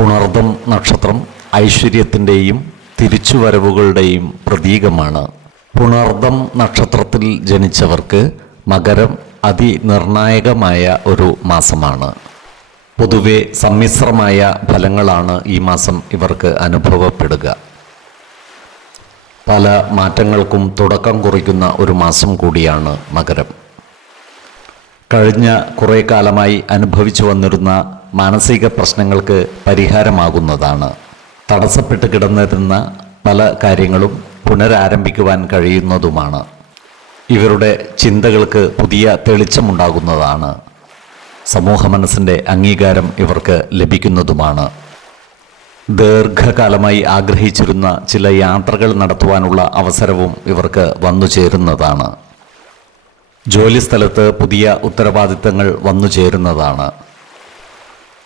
പുണർദം നക്ഷത്രം ഐശ്വര്യത്തിന്റെയും തിരിച്ചുവരവുകളുടെയും പ്രതീകമാണ്. പുണർദം നക്ഷത്രത്തിൽ ജനിച്ചവർക്ക് മകരം അതിനിർണായകമായ ഒരു മാസമാണ്. പൊതുവെ സമ്മിശ്രമായ ഫലങ്ങളാണ് ഈ മാസം ഇവർക്ക് അനുഭവപ്പെടുക. പല മാറ്റങ്ങൾക്കും തുടക്കം കുറിക്കുന്ന ഒരു മാസം കൂടിയാണ് മകരം. കഴിഞ്ഞ കുറേ കാലമായി അനുഭവിച്ചു വന്നിരുന്ന മാനസിക പ്രശ്നങ്ങൾക്ക് പരിഹാരമാകുന്നതാണ്. തടസ്സപ്പെട്ട് കിടന്നിരുന്ന പല കാര്യങ്ങളും പുനരാരംഭിക്കുവാൻ കഴിയുന്നതുമാണ്. ഇവരുടെ ചിന്തകൾക്ക് പുതിയ തെളിച്ചമുണ്ടാകുന്നതാണ്. സമൂഹ മനസ്സിന്റെ അംഗീകാരം ഇവർക്ക് ലഭിക്കുന്നതുമാണ്. ദീർഘകാലമായി ആഗ്രഹിച്ചിരുന്ന ചില യാത്രകൾ നടത്തുവാനുള്ള അവസരവും ഇവർക്ക് വന്നു ചേരുന്നതാണ്. ജോലിസ്ഥലത്ത് പുതിയ ഉത്തരവാദിത്തങ്ങൾ വന്നു ചേരുന്നതാണ്.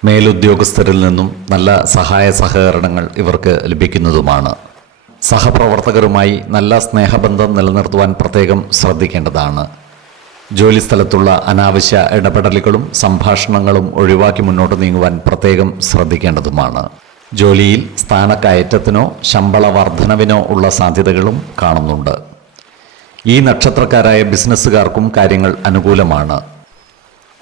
മേലുദ്യോഗസ്ഥരിൽ നിന്നും നല്ല സഹായ സഹകരണങ്ങൾ ഇവർക്ക് ലഭിക്കുന്നതുമാണ്. സഹപ്രവർത്തകരുമായി നല്ല സ്നേഹബന്ധം നിലനിർത്തുവാൻ പ്രത്യേകം ശ്രദ്ധിക്കേണ്ടതാണ്. ജോലിസ്ഥലത്തുള്ള അനാവശ്യ ഇടപെടലുകളും സംഭാഷണങ്ങളും ഒഴിവാക്കി മുന്നോട്ട് നീങ്ങുവാൻ പ്രത്യേകം ശ്രദ്ധിക്കേണ്ടതുമാണ്. ജോലിയിൽ സ്ഥാനക്കയറ്റത്തിനോ ശമ്പള വർധനവിനോ ഉള്ള സാധ്യതകളും കാണുന്നുണ്ട്. ഈ നക്ഷത്രക്കാരായ ബിസിനസ്സുകാർക്കും കാര്യങ്ങൾ അനുകൂലമാണ്.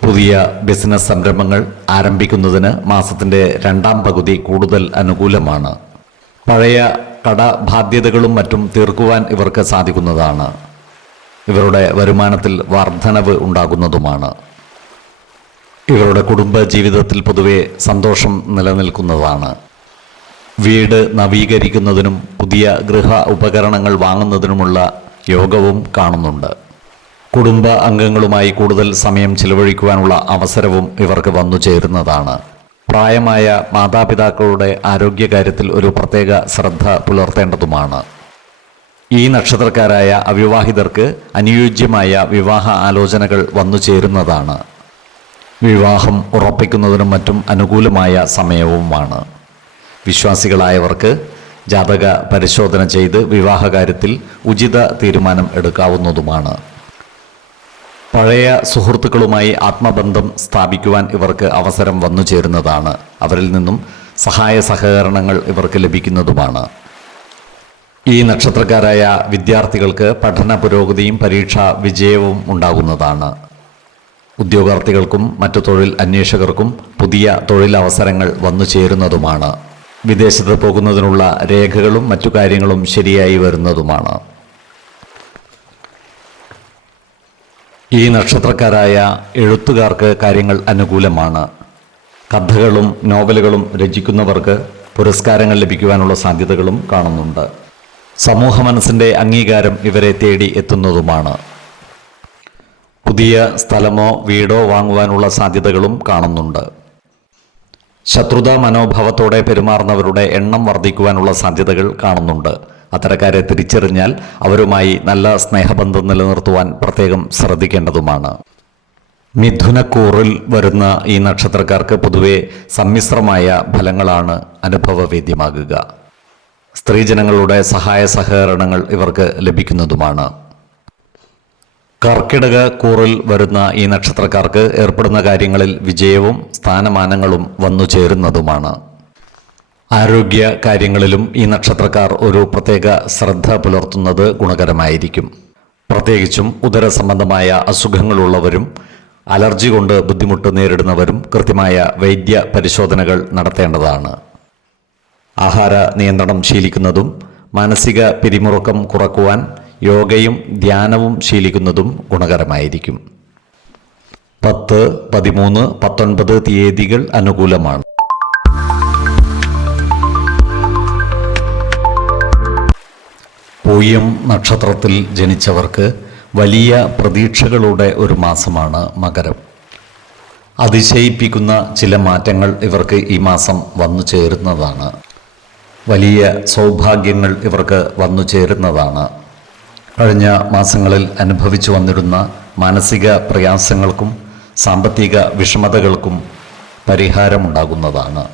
പുതിയ ബിസിനസ് സംരംഭങ്ങൾ ആരംഭിക്കുന്നതിന് മാസത്തിന്റെ രണ്ടാം പകുതി കൂടുതൽ അനുകൂലമാണ്. പഴയ കട ബാധ്യതകളും മറ്റും തീർക്കുവാൻ ഇവർക്ക് സാധിക്കുന്നതാണ്. ഇവരുടെ വരുമാനത്തിൽ വർധനവ് ഉണ്ടാകുന്നതുമാണ്. ഇവരുടെ കുടുംബ ജീവിതത്തിൽ പൊതുവെ സന്തോഷം നിലനിൽക്കുന്നതാണ്. വീട് നവീകരിക്കുന്നതിനും പുതിയ ഗൃഹ ഉപകരണങ്ങൾ വാങ്ങുന്നതിനുമുള്ള യോഗവും കാണുന്നുണ്ട്. കുടുംബ അംഗങ്ങളുമായി കൂടുതൽ സമയം ചിലവഴിക്കുവാനുള്ള അവസരവും ഇവർക്ക് വന്നു ചേരുന്നതാണ്. പ്രായമായ മാതാപിതാക്കളുടെ ആരോഗ്യകാര്യത്തിൽ ഒരു പ്രത്യേക ശ്രദ്ധ പുലർത്തേണ്ടതുമാണ്. ഈ നക്ഷത്രക്കാരായ അവിവാഹിതർക്ക് അനുയോജ്യമായ വിവാഹ ആലോചനകൾ വന്നു ചേരുന്നതാണ്. വിവാഹം ഉറപ്പിക്കുന്നതിനും മറ്റും അനുകൂലമായ സമയവുമാണ്. വിശ്വാസികളായവർക്ക് ജാതക പരിശോധന ചെയ്ത് വിവാഹകാര്യത്തിൽ ഉചിത തീരുമാനം എടുക്കാവുന്നതുമാണ്. പഴയ സുഹൃത്തുക്കളുമായി ആത്മബന്ധം സ്ഥാപിക്കുവാൻ ഇവർക്ക് അവസരം വന്നു ചേരുന്നതാണ്. അവരിൽ നിന്നും സഹായ സഹകരണങ്ങൾ ഇവർക്ക് ലഭിക്കുന്നതുമാണ്. ഈ നക്ഷത്രക്കാരായ വിദ്യാർത്ഥികൾക്ക് പഠന പുരോഗതിയും പരീക്ഷാ വിജയവും ഉണ്ടാകുന്നതാണ്. ഉദ്യോഗാർത്ഥികൾക്കും മറ്റു തൊഴിൽ അന്വേഷകർക്കും പുതിയ തൊഴിലവസരങ്ങൾ വന്നു ചേരുന്നതുമാണ്. വിദേശത്ത് പോകുന്നതിനുള്ള രേഖകളും മറ്റു കാര്യങ്ങളും ശരിയായി വരുന്നതുമാണ്. ഈ നക്ഷത്രക്കാരായ എഴുത്തുകാർക്ക് കാര്യങ്ങൾ അനുകൂലമാണ്. കഥകളും നോവലുകളും രചിക്കുന്നവർക്ക് പുരസ്കാരങ്ങൾ ലഭിക്കുവാനുള്ള സാധ്യതകളും കാണുന്നുണ്ട്. സമൂഹ മനസ്സിന്റെ അംഗീകാരം ഇവരെ തേടി എത്തുന്നതുമാണ്. പുതിയ സ്ഥലമോ വീടോ വാങ്ങുവാനുള്ള സാധ്യതകളും കാണുന്നുണ്ട്. ശത്രുതാ മനോഭാവത്തോടെ പെരുമാറുന്നവരുടെ എണ്ണം വർദ്ധിക്കുവാനുള്ള സാധ്യതകൾ കാണുന്നുണ്ട്. അത്തരക്കാരെ തിരിച്ചറിഞ്ഞാൽ അവരുമായി നല്ല സ്നേഹബന്ധം നിലനിർത്തുവാൻ പ്രത്യേകം ശ്രദ്ധിക്കേണ്ടതുമാണ്. മിഥുനക്കൂറിൽ വരുന്ന ഈ നക്ഷത്രക്കാർക്ക് പൊതുവെ സമ്മിശ്രമായ ഫലങ്ങളാണ് അനുഭവവേദ്യമാകുക. സ്ത്രീജനങ്ങളുടെ സഹായ സഹകരണങ്ങൾ ഇവർക്ക് ലഭിക്കുന്നതുമാണ്. കർക്കിടക കൂറിൽ വരുന്ന ഈ നക്ഷത്രക്കാർക്ക് ഏർപ്പെടുന്ന കാര്യങ്ങളിൽ വിജയവും സ്ഥാനമാനങ്ങളും വന്നു ചേരുന്നതുമാണ്. ആരോഗ്യ കാര്യങ്ങളിലും ഈ നക്ഷത്രക്കാർ ഒരു പ്രത്യേക ശ്രദ്ധ പുലർത്തുന്നത് ഗുണകരമായിരിക്കും. പ്രത്യേകിച്ചും ഉദര സംബന്ധമായ അസുഖങ്ങളുള്ളവരും അലർജി കൊണ്ട് ബുദ്ധിമുട്ട് നേരിടുന്നവരും കൃത്യമായ വൈദ്യ പരിശോധനകൾ നടത്തേണ്ടതാണ്. ആഹാര നിയന്ത്രണം ശീലിക്കുന്നതും മാനസിക പിരിമുറുക്കം കുറക്കുവാൻ യോഗയും ധ്യാനവും ശീലിക്കുന്നതും ഗുണകരമായിരിക്കും. പത്ത് പതിമൂന്ന് പത്തൊൻപത് തീയതികൾ അനുകൂലമാണ്. പൂയം നക്ഷത്രത്തിൽ ജനിച്ചവർക്ക് വലിയ പ്രതീക്ഷകളുടെ ഒരു മാസമാണ് മകരം. അതിശയിപ്പിക്കുന്ന ചില മാറ്റങ്ങൾ ഇവർക്ക് ഈ മാസം വന്നു ചേരുന്നതാണ്. വലിയ സൗഭാഗ്യങ്ങൾ ഇവർക്ക് വന്നു ചേരുന്നതാണ്. കഴിഞ്ഞ മാസങ്ങളിൽ അനുഭവിച്ചു വന്നിരുന്ന മാനസിക പ്രയാസങ്ങൾക്കും സാമ്പത്തിക വിഷമതകൾക്കും പരിഹാരമുണ്ടാകുന്നതാണ്.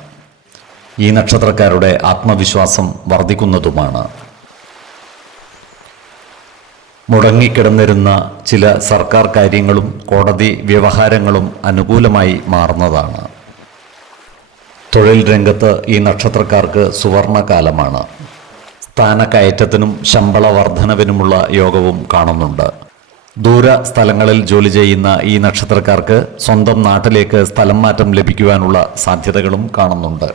ഈ നക്ഷത്രക്കാരുടെ ആത്മവിശ്വാസം വർദ്ധിക്കുന്നതുമാണ്. മുടങ്ങിക്കിടന്നിരുന്ന ചില സർക്കാർ കാര്യങ്ങളും കോടതി വ്യവഹാരങ്ങളും അനുകൂലമായി മാറുന്നതാണ്. തൊഴിൽ രംഗത്ത് ഈ നക്ഷത്രക്കാർക്ക് സുവർണകാലമാണ്. സ്ഥാനക്കയറ്റത്തിനും ശമ്പള വർധനവിനുമുള്ള യോഗവും കാണുന്നുണ്ട്. ദൂര സ്ഥലങ്ങളിൽ ജോലി ചെയ്യുന്ന ഈ നക്ഷത്രക്കാർക്ക് സ്വന്തം നാട്ടിലേക്ക് സ്ഥലം മാറ്റം ലഭിക്കുവാനുള്ള സാധ്യതകളും കാണുന്നുണ്ട്.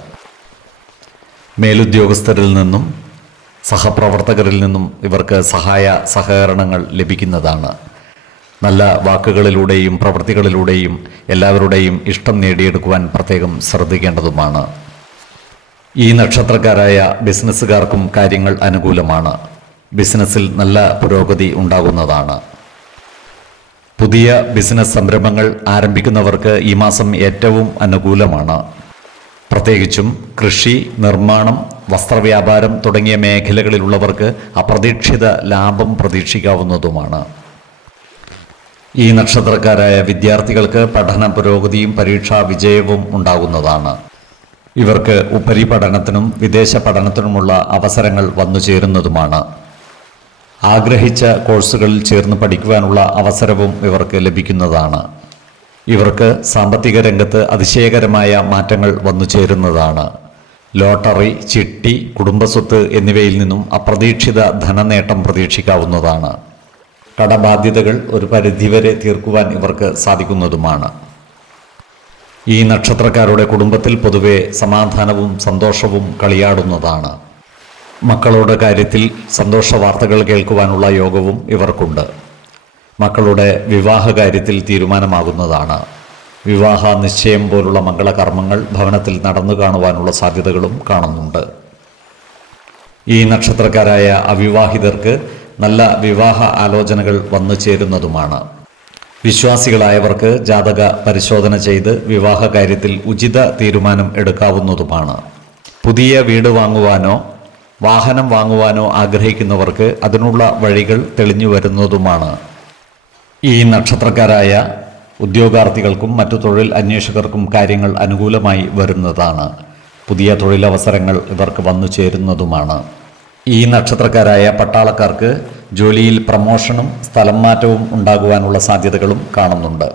മേലുദ്യോഗസ്ഥരിൽ നിന്നും സഹപ്രവർത്തകരിൽ നിന്നും ഇവർക്ക് സഹായ സഹകരണങ്ങൾ ലഭിക്കുന്നതാണ്. നല്ല വാക്കുകളിലൂടെയും പ്രവൃത്തികളിലൂടെയും എല്ലാവരുടെയും ഇഷ്ടം നേടിയെടുക്കുവാൻ പ്രത്യേകം ശ്രദ്ധിക്കേണ്ടതുമാണ്. ഈ നക്ഷത്രക്കാരായ ബിസിനസ്സുകാർക്കും കാര്യങ്ങൾ അനുകൂലമാണ്. ബിസിനസ്സിൽ നല്ല പുരോഗതി ഉണ്ടാകുന്നതാണ്. പുതിയ ബിസിനസ് സംരംഭങ്ങൾ ആരംഭിക്കുന്നവർക്ക് ഈ മാസം ഏറ്റവും അനുകൂലമാണ്. പ്രത്യേകിച്ചും കൃഷി നിർമ്മാണം വസ്ത്രവ്യാപാരം തുടങ്ങിയ മേഖലകളിലുള്ളവർക്ക് അപ്രതീക്ഷിത ലാഭം പ്രതീക്ഷിക്കാവുന്നതുമാണ്. ഈ നക്ഷത്രക്കാരായ വിദ്യാർത്ഥികൾക്ക് പഠന പുരോഗതിയും പരീക്ഷാ വിജയവും ഉണ്ടാകുന്നതാണ്. ഇവർക്ക് ഉപരിപഠനത്തിനും വിദേശ പഠനത്തിനുമുള്ള അവസരങ്ങൾ വന്നു ചേരുന്നതുമാണ്. ആഗ്രഹിച്ച കോഴ്സുകളിൽ ചേർന്ന് പഠിക്കുവാനുള്ള അവസരവും ഇവർക്ക് ലഭിക്കുന്നതാണ്. ഇവർക്ക് സാമ്പത്തിക രംഗത്ത് അതിശയകരമായ മാറ്റങ്ങൾ വന്നു ചേരുന്നതാണ്. ലോട്ടറി ചിട്ടി കുടുംബസ്വത്ത് എന്നിവയിൽ നിന്നും അപ്രതീക്ഷിത ധനനേട്ടം പ്രതീക്ഷിക്കാവുന്നതാണ്. കടബാധ്യതകൾ ഒരു പരിധിവരെ തീർക്കുവാൻ ഇവർക്ക് സാധിക്കുന്നതുമാണ്. ഈ നക്ഷത്രക്കാരുടെ കുടുംബത്തിൽ പൊതുവെ സമാധാനവും സന്തോഷവും കളിയാടുന്നതാണ്. മക്കളുടെ കാര്യത്തിൽ സന്തോഷ വാർത്തകൾ കേൾക്കുവാനുള്ള യോഗവും ഇവർക്കുണ്ട്. മക്കളുടെ വിവാഹ കാര്യത്തിൽ തീരുമാനമാകുന്നതാണ്. വിവാഹ നിശ്ചയം പോലുള്ള മംഗളകർമ്മങ്ങൾ ഭവനത്തിൽ നടന്നു കാണുവാനുള്ള സാധ്യതകളും കാണുന്നുണ്ട്. ഈ നക്ഷത്രക്കാരായ അവിവാഹിതർക്ക് നല്ല വിവാഹ ആലോചനകൾ വന്നു ചേരുന്നതുമാണ്. വിശ്വാസികളായവർക്ക് ജാതക പരിശോധന ചെയ്ത് വിവാഹ കാര്യത്തിൽ ഉചിത തീരുമാനം എടുക്കാവുന്നതുമാണ്. പുതിയ വീട് വാങ്ങുവാനോ വാഹനം വാങ്ങുവാനോ ആഗ്രഹിക്കുന്നവർക്ക് അതിനുള്ള വഴികൾ തെളിഞ്ഞു വരുന്നതുമാണ്. ഈ നക്ഷത്രക്കാരായ ഉദ്യോഗാർത്ഥികൾക്കും മറ്റു തൊഴിൽ അന്വേഷകർക്കും കാര്യങ്ങൾ അനുകൂലമായി വരുന്നതാണ്. പുതിയ തൊഴിലവസരങ്ങൾ ഇവർക്ക് വന്നു ചേരുന്നതുമാണ്. ഈ നക്ഷത്രക്കാരായ പട്ടാളക്കാർക്ക് ജോലിയിൽ പ്രമോഷനും സ്ഥലം മാറ്റവും ഉണ്ടാകുവാനുള്ള സാധ്യതകളും കാണുന്നുണ്ട്.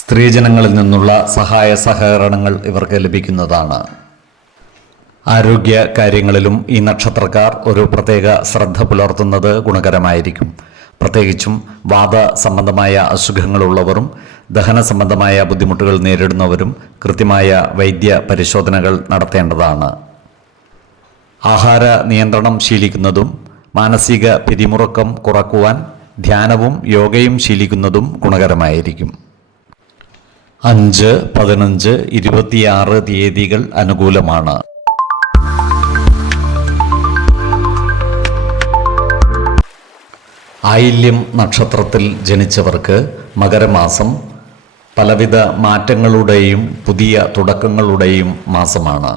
സ്ത്രീജനങ്ങളിൽ നിന്നുള്ള സഹായ സഹകരണങ്ങൾ ഇവർക്ക് ലഭിക്കുന്നതാണ്. ആരോഗ്യ കാര്യങ്ങളിലും ഈ നക്ഷത്രക്കാർ ഒരു പ്രത്യേക ശ്രദ്ധ പുലർത്തുന്നത് ഗുണകരമായിരിക്കും. പ്രത്യേകിച്ചും വാദ സംബന്ധമായ അസുഖങ്ങളുള്ളവരും ദഹന സംബന്ധമായ ബുദ്ധിമുട്ടുകൾ നേരിടുന്നവരും കൃത്യമായ വൈദ്യ പരിശോധനകൾ നടത്തേണ്ടതാണ്. ആഹാര നിയന്ത്രണം ശീലിക്കുന്നതും മാനസിക പിരിമുറുക്കം കുറക്കുവാൻ ധ്യാനവും യോഗയും ശീലിക്കുന്നതും ഗുണകരമായിരിക്കും. അഞ്ച് പതിനഞ്ച് ഇരുപത്തിയാറ് തീയതികൾ അനുകൂലമാണ്. ആയില്യം നക്ഷത്രത്തിൽ ജനിച്ചവർക്ക് മകരമാസം പലവിധ മാറ്റങ്ങളുടെയും പുതിയ തുടക്കങ്ങളുടെയും മാസമാണ്.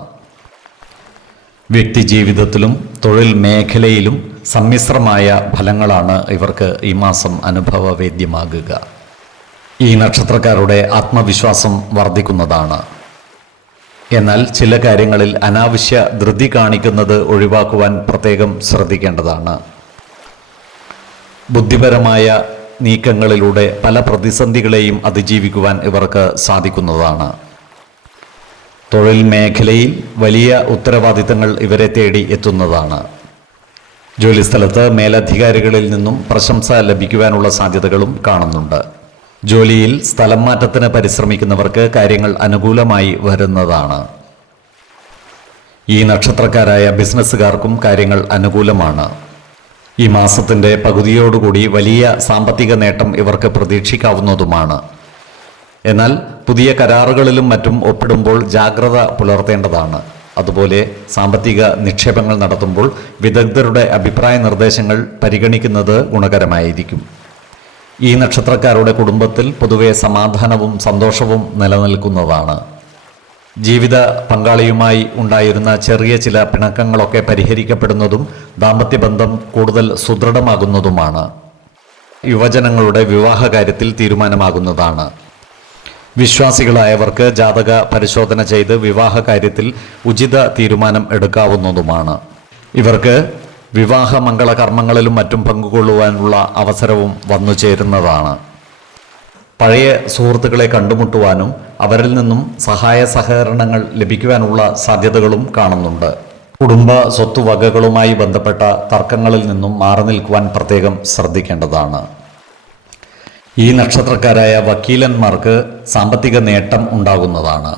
വ്യക്തിജീവിതത്തിലും തൊഴിൽ മേഖലയിലും സമ്മിശ്രമായ ഫലങ്ങളാണ് ഇവർക്ക് ഈ മാസം അനുഭവവേദ്യമാകുക. ഈ നക്ഷത്രക്കാരുടെ ആത്മവിശ്വാസം വർദ്ധിക്കുന്നതാണ്. എന്നാൽ ചില കാര്യങ്ങളിൽ അനാവശ്യ ധൃതി കാണിക്കുന്നത് ഒഴിവാക്കുവാൻ പ്രത്യേകം ശ്രദ്ധിക്കേണ്ടതാണ്. ബുദ്ധിപരമായ നീക്കങ്ങളിലൂടെ പല പ്രതിസന്ധികളെയും അതിജീവിക്കുവാൻ ഇവർക്ക് സാധിക്കുന്നതാണ്. തൊഴിൽ മേഖലയിൽ വലിയ ഉത്തരവാദിത്തങ്ങൾ ഇവരെ തേടി എത്തുന്നതാണ്. ജോലിസ്ഥലത്ത് മേലധികാരികളിൽ നിന്നും പ്രശംസ ലഭിക്കുവാനുള്ള സാധ്യതകളും കാണുന്നുണ്ട്. ജോലിയിൽ സ്ഥലം മാറ്റത്തിന് പരിശ്രമിക്കുന്നവർക്ക് കാര്യങ്ങൾ അനുകൂലമായി വരുന്നതാണ്. ഈ നക്ഷത്രക്കാരായ ബിസിനസ്സുകാർക്കും കാര്യങ്ങൾ അനുകൂലമാണ്. ഈ മാസത്തിന്റെ പകുതിയോടുകൂടി വലിയ സാമ്പത്തിക നേട്ടം ഇവർക്ക് പ്രതീക്ഷിക്കാവുന്നതുമാണ്. എന്നാൽ പുതിയ കരാറുകളിലും മറ്റും ഒപ്പിടുമ്പോൾ ജാഗ്രത പുലർത്തേണ്ടതാണ്. അതുപോലെ സാമ്പത്തിക നിക്ഷേപങ്ങൾ നടത്തുമ്പോൾ വിദഗ്ധരുടെ അഭിപ്രായ നിർദ്ദേശങ്ങൾ പരിഗണിക്കുന്നത് ഗുണകരമായിരിക്കും. ഈ നക്ഷത്രക്കാരുടെ കുടുംബത്തിൽ പൊതുവെ സമാധാനവും സന്തോഷവും നിലനിൽക്കുന്നതാണ്. ജീവിത പങ്കാളിയുമായി ഉണ്ടായിരുന്ന ചെറിയ ചില പിണക്കങ്ങളൊക്കെ പരിഹരിക്കപ്പെടുന്നതും ദാമ്പത്യബന്ധം കൂടുതൽ സുദൃഢമാകുന്നതുമാണ്. യുവജനങ്ങളുടെ വിവാഹ കാര്യത്തിൽ തീരുമാനമാകുന്നതാണ്. വിശ്വാസികളായവർക്ക് ജാതക പരിശോധന ചെയ്ത് വിവാഹ കാര്യത്തിൽ ഉചിത തീരുമാനം എടുക്കാവുന്നതുമാണ്. ഇവർക്ക് വിവാഹ മംഗളകർമ്മങ്ങളിലും മറ്റും പങ്കുകൊള്ളുവാനുള്ള അവസരവും വന്നു ചേരുന്നതാണ് പഴയ സുഹൃത്തുക്കളെ കണ്ടുമുട്ടുവാനും അവരിൽ നിന്നും സഹായ സഹകരണങ്ങൾ ലഭിക്കുവാനുള്ള സാധ്യതകളും കാണുന്നുണ്ട്. കുടുംബ സ്വത്തുവകകളുമായി ബന്ധപ്പെട്ട തർക്കങ്ങളിൽ നിന്നും മാറി നിൽക്കുവാൻ പ്രത്യേകം ശ്രദ്ധിക്കേണ്ടതാണ്. ഈ നക്ഷത്രക്കാരായ വക്കീലന്മാർക്ക് സാമ്പത്തിക നേട്ടം ഉണ്ടാകുന്നതാണ്.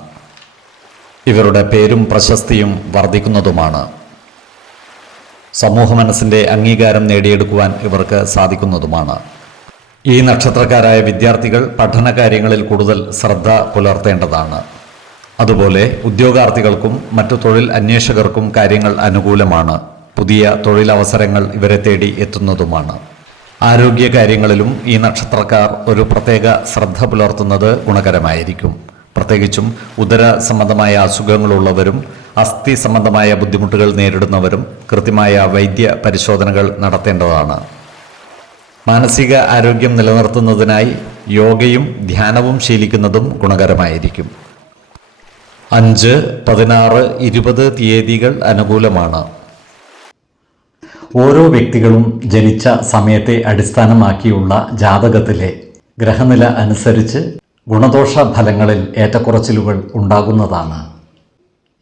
ഇവരുടെ പേരും പ്രശസ്തിയും വർദ്ധിക്കുന്നതുമാണ്. സമൂഹ മനസ്സിന്റെ അംഗീകാരം നേടിയെടുക്കുവാൻ ഇവർക്ക് സാധിക്കുന്നതുമാണ്. ഈ നക്ഷത്രക്കാരായ വിദ്യാർത്ഥികൾ പഠന കാര്യങ്ങളിൽ കൂടുതൽ ശ്രദ്ധ പുലർത്തേണ്ടതാണ്. അതുപോലെ ഉദ്യോഗാർത്ഥികൾക്കും മറ്റു തൊഴിൽ അന്വേഷകർക്കും കാര്യങ്ങൾ അനുകൂലമാണ്. പുതിയ തൊഴിലവസരങ്ങൾ ഇവരെ തേടി എത്തുന്നതുമാണ്. ആരോഗ്യ കാര്യങ്ങളിലും ഈ നക്ഷത്രക്കാർ ഒരു പ്രത്യേക ശ്രദ്ധ പുലർത്തുന്നത് ഗുണകരമായിരിക്കും. പ്രത്യേകിച്ചും ഉദര സംബന്ധമായ അസുഖങ്ങളുള്ളവരും അസ്ഥി സംബന്ധമായ ബുദ്ധിമുട്ടുകൾ നേരിടുന്നവരും കൃത്യമായ വൈദ്യ പരിശോധനകൾ നടത്തേണ്ടതാണ്. മാനസിക ആരോഗ്യം നിലനിർത്തുന്നതിനായി യോഗയും ധ്യാനവും ശീലിക്കുന്നതും ഗുണകരമായിരിക്കും. അഞ്ച് പതിനാറ് ഇരുപത് തീയതികൾ അനുകൂലമാണ്. ഓരോ വ്യക്തികളും ജനിച്ച സമയത്തെ അടിസ്ഥാനമാക്കിയുള്ള ജാതകത്തിലെ ഗ്രഹനില അനുസരിച്ച് ഗുണദോഷ ഫലങ്ങളിൽ ഏറ്റക്കുറച്ചിലുകൾ ഉണ്ടാകുന്നതാണ്.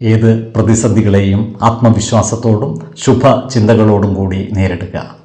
ഏത് പ്രതിസന്ധികളെയും ആത്മവിശ്വാസത്തോടും ശുഭ ചിന്തകളോടും കൂടി നേരിടുക.